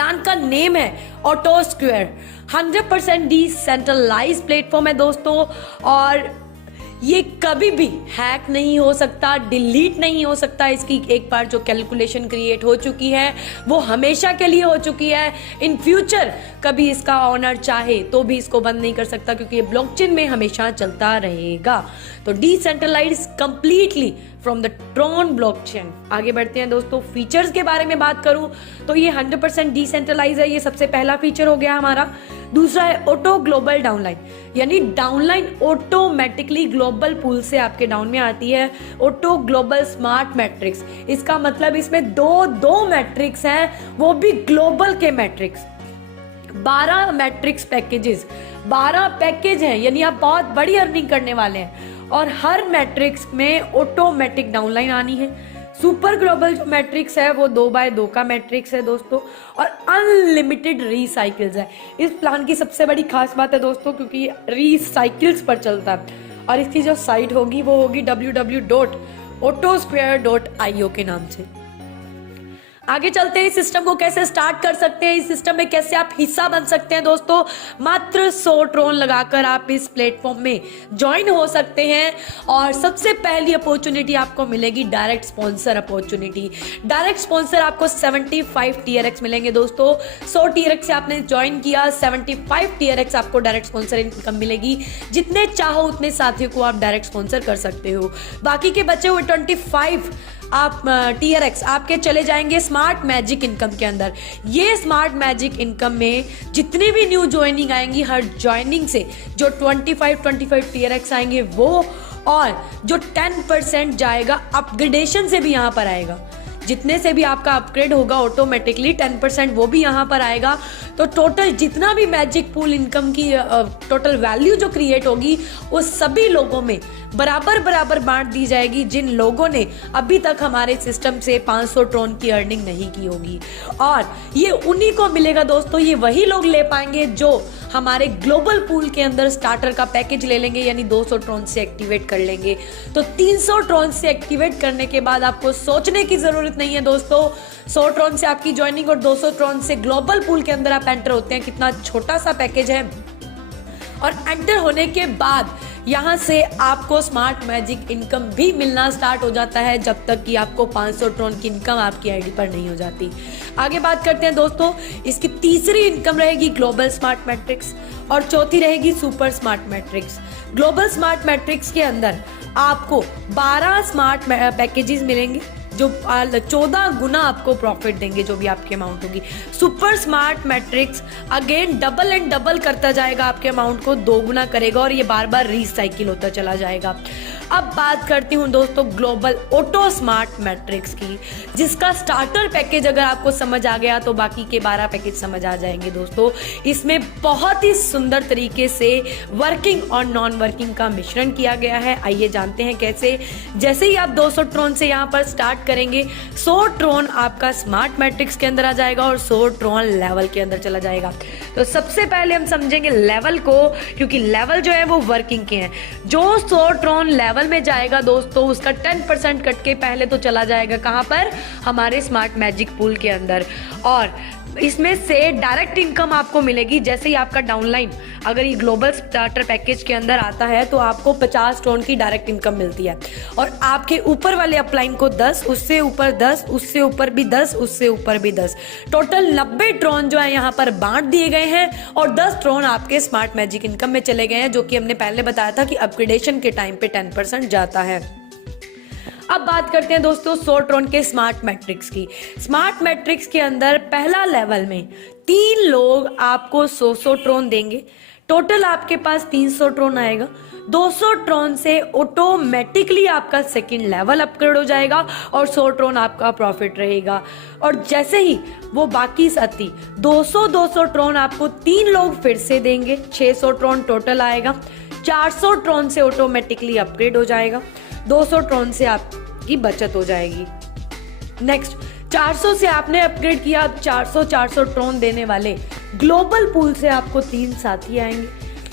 Plan का name है auto square. 100% decentralise platform है दोस्तों, और ये कभी भी हैक नहीं हो सकता, डिलीट नहीं हो सकता। इसकी एक बार जो कैलकुलेशन क्रिएट हो चुकी है वो हमेशा के लिए हो चुकी है। इन फ्यूचर कभी इसका ऑनर चाहे तो भी इसको बंद नहीं कर सकता, क्योंकि ये ब्लॉकचेन में हमेशा चलता रहेगा। तो decentralize completely from the Tron blockchain. आगे बढ़ते हैं दोस्तों, फीचर्स के बारे में बात करूं तो ये 100% डिसेंट्रलाइज है, ये सबसे पहला फीचर हो गया हमारा। दूसरा है ऑटो ग्लोबल डाउनलाइन, यानी डाउनलाइन ऑटोमेटिकली ग्लोबल पूल से आपके डाउन में आती है। ऑटो ग्लोबल स्मार्ट मैट्रिक्स, इसका मतलब इसमें दो मैट्रिक्स हैं, वो भी ग्लोबल के मैट्रिक्स। 12 मैट्रिक्स पैकेजेस, 12 पैकेज हैं, यानी आप बहुत बड़ी अर्निंग करने वाले हैं। और हर मैट्रिक्स में ऑटोमेटिक डाउनलाइन आनी है। सुपर ग्लोबल जो मैट्रिक्स है वो 2x2 का मैट्रिक्स है दोस्तों, और अनलिमिटेड रीसाइकिल्स है। इस प्लान की सबसे बड़ी खास बात है दोस्तों, क्योंकि ये रीसाइकिल्स पर चलता है। और इसकी जो साइट होगी वो होगी www.autosquare.io के नाम से। आगे चलते हैं, इस सिस्टम को कैसे स्टार्ट कर सकते हैं, इस सिस्टम में कैसे आप हिस्सा बन सकते हैं दोस्तों। मात्र 100 ट्रोन लगाकर आप इस प्लेटफॉर्म में ज्वाइन हो सकते हैं। और सबसे पहली अपॉर्चुनिटी आपको मिलेगी direct sponsor opportunity. Direct sponsor आपको 75 TRX मिलेंगे दोस्तों। 100 TRX से आपने ज्वाइन किया, 75 TRX आपको डायरेक्ट स्पॉन्सर इनकम मिलेगी। जितने चाहो उतने साथियों को आप डायरेक्ट स्पॉन्सर कर सकते हो। बाकी के बचे हुए 25 आप TRX आपके चले जाएंगे स्मार्ट मैजिक इनकम के अंदर। ये स्मार्ट मैजिक इनकम में जितनी भी न्यू ज्वाइनिंग आएंगी, हर ज्वाइनिंग से जो 25 TRX आएंगे वो, और जो 10% जाएगा अपग्रेडेशन से भी यहाँ पर आएगा। जितने से भी आपका अपग्रेड होगा ऑटोमेटिकली 10% वो भी यहाँ पर आएगा। तो टोटल जितना भी मैजिक पूल इनकम की टोटल वैल्यू जो क्रिएट होगी वो सभी लोगों में बराबर बांट दी जाएगी, जिन लोगों ने अभी तक हमारे सिस्टम से 500 ट्रोन की अर्निंग नहीं की होगी। और ये उन्हीं को मिलेगा दोस्तों, ये वही लोग ले पाएंगे जो हमारे ग्लोबल पूल के अंदर स्टार्टर का पैकेज ले लेंगे, यानी 200 ट्रोन से एक्टिवेट कर लेंगे। तो 300 ट्रोन से एक्टिवेट करने के बाद आपको सोचने की जरूरत नहीं है दोस्तों। 100 ट्रोन से आपकी ज्वाइनिंग और 200 ट्रोन से ग्लोबल पूल के अंदर आप एंटर होते हैं। कितना छोटा सा पैकेज है। और एंटर होने के बाद यहाँ से आपको स्मार्ट मैजिक इनकम भी मिलना स्टार्ट हो जाता है, जब तक कि आपको 500 ट्रोन की इनकम आपकी आईडी पर नहीं हो जाती। आगे बात करते हैं दोस्तों, इसकी तीसरी इनकम रहेगी ग्लोबल स्मार्ट मैट्रिक्स, और चौथी रहेगी super smart matrix. Global smart matrix के अंदर आपको 12 स्मार्ट पैकेजेस मिलेंगे, जो 14 गुना आपको प्रॉफिट देंगे, जो भी आपकी अमाउंट होगी। Super smart matrix again double and double करता जाएगा, आपके अमाउंट को 2 गुना करेगा, और ये बार बार रीसाइकिल होता चला जाएगा। अब बात करती हूँ दोस्तों ग्लोबल ऑटो स्मार्ट मैट्रिक्स की, जिसका स्टार्टर पैकेज अगर आपको समझ आ गया तो बाकी के 12 पैकेज समझ आ जाएंगे दोस्तों। इसमें बहुत ही सुंदर तरीके से वर्किंग और नॉन वर्किंग का मिश्रण किया गया है। आइए जानते हैं कैसे। जैसे ही आप 200 ट्रोन से यहाँ पर स्टार्ट करेंगे, 100 ट्रोन आपका स्मार्ट मैट्रिक्स के अंदर आ जाएगा और 100 ट्रोन लेवल के अंदर चला जाएगा। तो सबसे पहले हम समझेंगे लेवल को, क्योंकि लेवल जो है वो वर्किंग के हैं। जो 100 ट्रोन लेवल में जाएगा दोस्तों, उसका 10% कट के पहले तो चला जाएगा कहां पर, हमारे स्मार्ट मैजिक पूल के अंदर। और इसमें से डायरेक्ट इनकम आपको मिलेगी जैसे ही आपका डाउनलाइन अगर ये ग्लोबल स्टार्टर पैकेज के अंदर आता है तो आपको 50 ट्रोन की डायरेक्ट इनकम मिलती है। और आपके ऊपर वाले अपलाइन को 10, उससे ऊपर 10, उससे ऊपर भी 10, उससे ऊपर भी 10, टोटल 90 ट्रोन जो है यहाँ पर बांट दिए गए हैं। और 10 ट्रोन आपके स्मार्ट मैजिक इनकम में चले गए हैं, जो कि हमने पहले बताया था कि अपग्रेडेशन के टाइम पे 10% जाता है। अब बात करते हैं दोस्तों 100 ट्रोन के स्मार्ट मैट्रिक्स की। स्मार्ट मैट्रिक्स के अंदर पहला लेवल में 3 लोग आपको 100 ट्रोन देंगे। टोटल आपके पास 300 ट्रोन आएगा। 200 ट्रोन से ऑटोमेटिकली आपका सेकंड लेवल अपग्रेड हो जाएगा और 100 ट्रोन आपका प्रॉफिट रहेगा। और जैसे ही वो बाकी साथी 200 ट्रोन आपको 3 लोग फिर से देंगे, 600 ट्रोन टोटल आएगा। 400 ट्रोन से ऑटोमेटिकली अपग्रेड हो जाएगा। 200 ट्रोन से आपकी बचत हो जाएगी। नेक्स्ट 400 से आपने अपग्रेड किया, अब 400 ट्रोन देने वाले ग्लोबल पूल से आपको 3 साथी आएंगे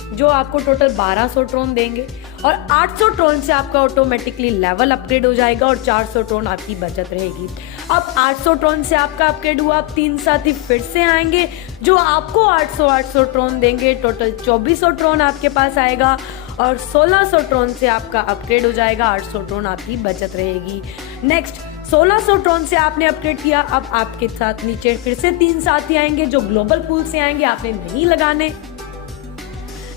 जो आपको टोटल 1200 ट्रोन देंगे। और 800 ट्रोन से आपका ऑटोमेटिकली लेवल अपग्रेड हो जाएगा और 400 ट्रोन आपकी बचत रहेगी। अब 800 ट्रोन से आपका अपग्रेड हुआ, अब 3 साथी फिर से आएंगे जो आपको 800 ट्रोन देंगे। टोटल 2400 ट्रोन आपके पास आएगा और 1600 ट्रोन से आपका अपग्रेड हो जाएगा, 800 ट्रोन आपकी बचत रहेगी। नेक्स्ट 1600 ट्रोन से आपने अपग्रेड किया, अब आपके साथ नीचे फिर से 3 साथी आएंगे जो ग्लोबल पूल से आएंगे, आपने नहीं लगाने।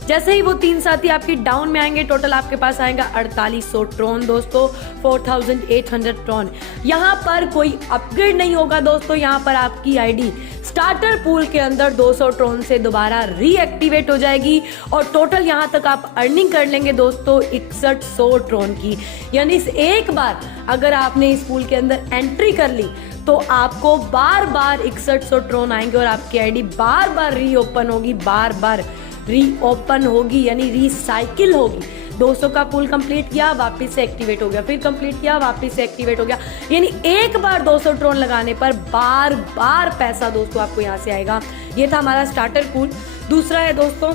जैसे ही वो 3 साथी आपकी डाउन में आएंगे, टोटल आपके पास आएगा 4800 ट्रोन दोस्तों, 4800 ट्रोन। यहाँ पर कोई अपग्रेड नहीं होगा दोस्तों, यहाँ पर आपकी आईडी स्टार्टर पूल के अंदर 200 ट्रोन से दोबारा रीएक्टिवेट हो जाएगी और टोटल यहाँ तक आप अर्निंग कर लेंगे दोस्तों 6100 ट्रोन की। यानी इस एक बार अगर आपने इस पूल के अंदर एंट्री कर ली तो आपको बार बार 6100 ट्रोन आएंगे और आपकी आईडी बार बार रीओपन होगी, बार बार रीओपन होगी, यानी रिसाइकिल होगी। 200 का पूल कंप्लीट किया, वापस से एक्टिवेट हो गया, फिर कंप्लीट किया, वापस से एक्टिवेट हो गया। यानी एक बार 200 ट्रोन लगाने पर बार बार पैसा दोस्तों आपको यहाँ से आएगा। ये था हमारा स्टार्टर पूल। दूसरा है दोस्तों,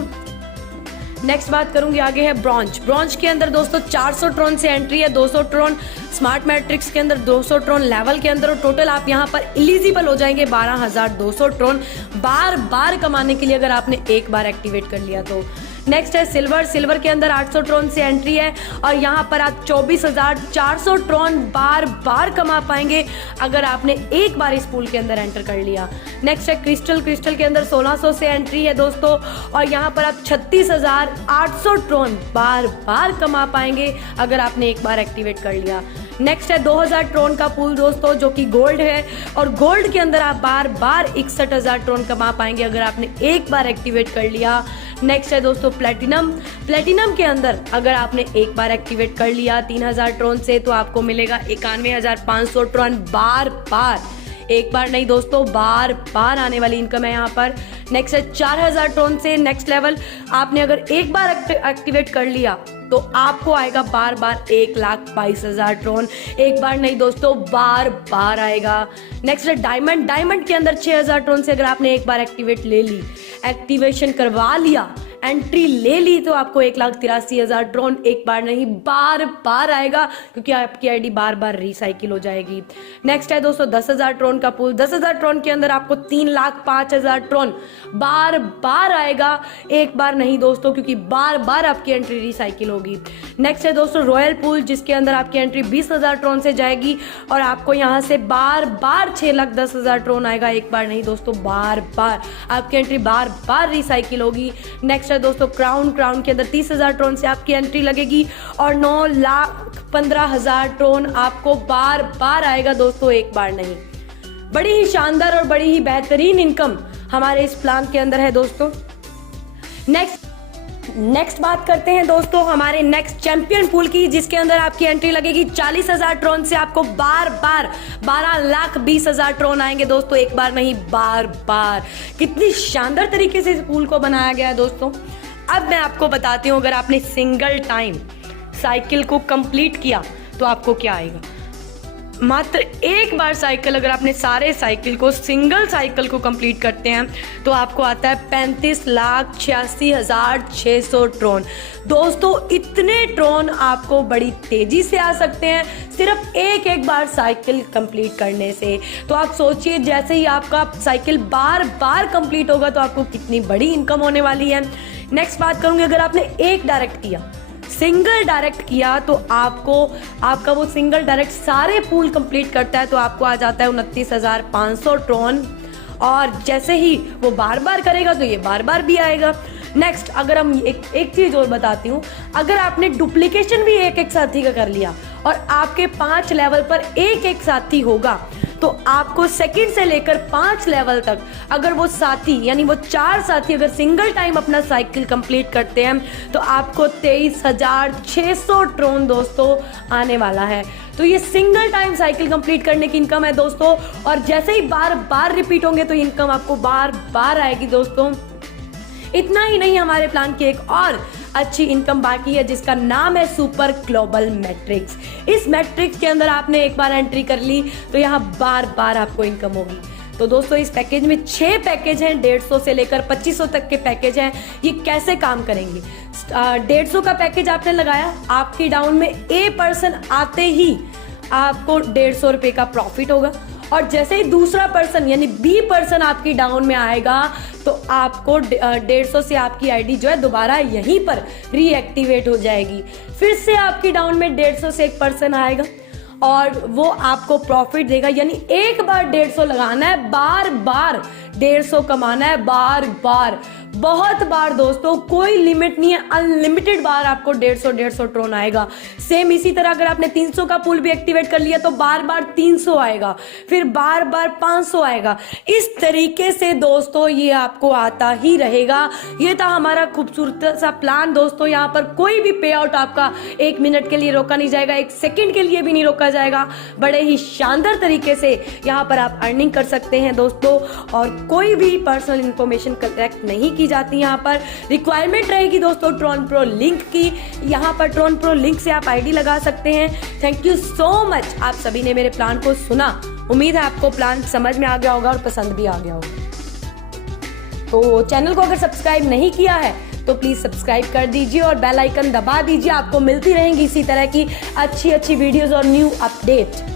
नेक्स्ट बात करूंगी आगे है ब्रॉन्ज। ब्रॉन्ज के अंदर दोस्तों 400 ट्रोन से एंट्री है, 200 ट्रोन स्मार्ट मैट्रिक्स के अंदर, 200 ट्रोन लेवल के अंदर और टोटल आप यहाँ पर एलिजिबल हो जाएंगे 12200 ट्रोन बार बार कमाने के लिए अगर आपने एक बार एक्टिवेट कर लिया तो। नेक्स्ट है सिल्वर। सिल्वर के अंदर 800 ट्रोन से एंट्री है और यहाँ पर आप 24400 ट्रोन बार बार कमा पाएंगे अगर आपने एक बार इस पूल के अंदर एंटर कर लिया। नेक्स्ट है क्रिस्टल। क्रिस्टल के अंदर 1600 से एंट्री है दोस्तों और यहाँ पर आप 36800 ट्रोन बार बार कमा पाएंगे अगर आपने एक बार एक्टिवेट कर लिया। नेक्स्ट है 2000 ट्रोन का पूल दोस्तों जो कि गोल्ड है और गोल्ड के अंदर आप बार बार 61000 ट्रोन कमा पाएंगे अगर आपने एक बार एक्टिवेट कर लिया। नेक्स्ट है दोस्तों प्लेटिनम। प्लेटिनम के अंदर अगर आपने एक बार एक्टिवेट कर लिया 3000 ट्रोन से तो आपको मिलेगा 91500 ट्रोन बार बार, एक बार नहीं दोस्तों बार बार आने वाली इनकम है यहाँ पर। नेक्स्ट है 4000 ट्रोन से नेक्स्ट लेवल, आपने अगर एक बार एक्टिवेट कर लिया तो आपको आएगा बार बार 1,22,000 ट्रोन, एक बार नहीं दोस्तों बार बार आएगा। नेक्स्ट है डायमंड। डायमंड के अंदर 6000 ट्रोन से अगर आपने एक बार एक्टिवेट ले ली, एक्टिवेशन करवा लिया, एंट्री ले ली तो आपको 1,83,000 ट्रोन एक बार नहीं बार बार आएगा क्योंकि आपकी आईडी बार बार रिसाइकिल हो जाएगी। नेक्स्ट है दोस्तों 10,000 ट्रोन का पूल। 10,000 ट्रोन के अंदर आपको 3,05,000 ट्रोन बार बार आएगा, एक बार नहीं दोस्तों क्योंकि बार बार आपकी एंट्री रिसाइकिल होगी। नेक्स्ट है दोस्तों रॉयल पूल जिसके अंदर आपकी एंट्री 20,000 ट्रोन से जाएगी और आपको यहाँ से बार बार 6,10,000 ट्रोन आएगा, एक बार नहीं दोस्तों बार बार आपकी एंट्री बार बार रिसाइकिल होगी। नेक्स्ट है दोस्तों क्राउन। क्राउन के अंदर 30,000 ट्रोन से आपकी एंट्री लगेगी और 9,15,000 ट्रोन आपको बार बार आएगा दोस्तों, एक बार नहीं। बड़ी ही शानदार और बड़ी ही बेहतरीन इनकम हमारे इस प्लान के अंदर है दोस्तों। नेक्स्ट बात करते हैं दोस्तों हमारे नेक्स्ट चैंपियन पूल की जिसके अंदर आपकी एंट्री लगेगी 40,000 ट्रोन से आपको बार बार 12,20,000 ट्रोन आएंगे दोस्तों, एक बार नहीं बार बार। कितनी शानदार तरीके से इस पूल को बनाया गया है दोस्तों। अब मैं आपको बताती हूँ अगर आपने सिंगल टाइम साइकिल को कंप्लीट किया तो आपको क्या आएगा। मात्र एक बार साइकिल अगर आपने सारे साइकिल को सिंगल साइकिल को कंप्लीट करते हैं तो आपको आता है 35,86,600 ट्रोन। दोस्तों इतने ट्रोन आपको बड़ी तेजी से आ सकते हैं सिर्फ एक बार साइकिल कंप्लीट करने से। तो आप सोचिए जैसे ही आपका साइकिल बार बार कंप्लीट होगा तो आपको कितनी बड़ी इनकम होने वाली है। नेक्स्ट बात करूंगी अगर आपने एक डायरेक्ट किया, सिंगल डायरेक्ट किया तो आपका वो सिंगल डायरेक्ट सारे पूल कंप्लीट करता है तो आपको आ जाता है 29,500 ट्रोन और जैसे ही वो बार बार करेगा तो ये बार बार भी आएगा। नेक्स्ट अगर हम एक चीज और बताती हूँ, अगर आपने डुप्लीकेशन भी एक साथी का कर लिया और आपके 5 लेवल पर एक साथी होगा तो आपको सेकंड से लेकर 5 लेवल तक अगर वो साथी यानी वो 4 साथी अगर सिंगल टाइम अपना साइकिल कंप्लीट करते हैं तो आपको 23,600 ट्रोन दोस्तों आने वाला है। तो ये सिंगल टाइम साइकिल कंप्लीट करने की इनकम है दोस्तों और जैसे ही बार बार रिपीट होंगे तो इनकम आपको बार बार आएगी दोस्तों। इतना ही नहीं, हमारे प्लान की एक और अच्छी इनकम बाकी है जिसका नाम है सुपर ग्लोबल मैट्रिक्स। इस मैट्रिक्स के अंदर आपने एक बार एंट्री कर ली तो यहाँ बार बार आपको इनकम होगी। तो दोस्तों इस पैकेज में 6 पैकेज हैं, 150 से लेकर 2500 तक के पैकेज हैं। ये कैसे काम करेंगे? 150 का पैकेज आपने लगाया, आपकी डाउन में A% आते ही आपको 150 रुपए का प्रॉफिट होगा। और जैसे ही दूसरा पर्सन यानी B% आपकी डाउन में आएगा तो आपको 150 से आपकी आईडी जो है दोबारा यहीं पर रीएक्टिवेट हो जाएगी। फिर से आपकी डाउन में 150 से एक पर्सन आएगा और वो आपको प्रॉफिट देगा। यानी एक बार 150 लगाना है, बार बार 150 कमाना है, बार बार, बहुत बार दोस्तों, कोई लिमिट नहीं है, अनलिमिटेड बार आपको 150 ट्रोन आएगा। सेम इसी तरह अगर आपने 300 का पूल भी एक्टिवेट कर लिया तो बार बार 300 आएगा, फिर बार बार 500 आएगा। इस तरीके से दोस्तों ये आपको आता ही रहेगा। ये था हमारा खूबसूरत सा प्लान दोस्तों। यहाँ पर कोई भी पे आउट आपका 1 मिनट के लिए रोका नहीं जाएगा, 1 सेकेंड के लिए भी नहीं रोका जाएगा। बड़े ही शानदार तरीके से यहाँ पर आप अर्निंग कर सकते हैं दोस्तों। और कोई भी पर्सनल इंफॉर्मेशन कलेक्ट नहीं की जाती। यहाँ पर रिक्वायरमेंट रहेगी दोस्तों ट्रॉन प्रो लिंक की। यहाँ पर ट्रॉन प्रो लिंक से आप आईडी लगा सकते हैं। थैंक यू सो मच, आप सभी ने मेरे प्लान को सुना। उम्मीद है आपको प्लान समझ में आ गया होगा और पसंद भी आ गया होगा। तो चैनल को अगर सब्सक्राइब नहीं किया है तो प्लीज सब्सक्राइब कर दीजिए और बेल आइकन दबा दीजिए। आपको मिलती रहेंगी इसी तरह की अच्छी वीडियोस और न्यू अपडेट।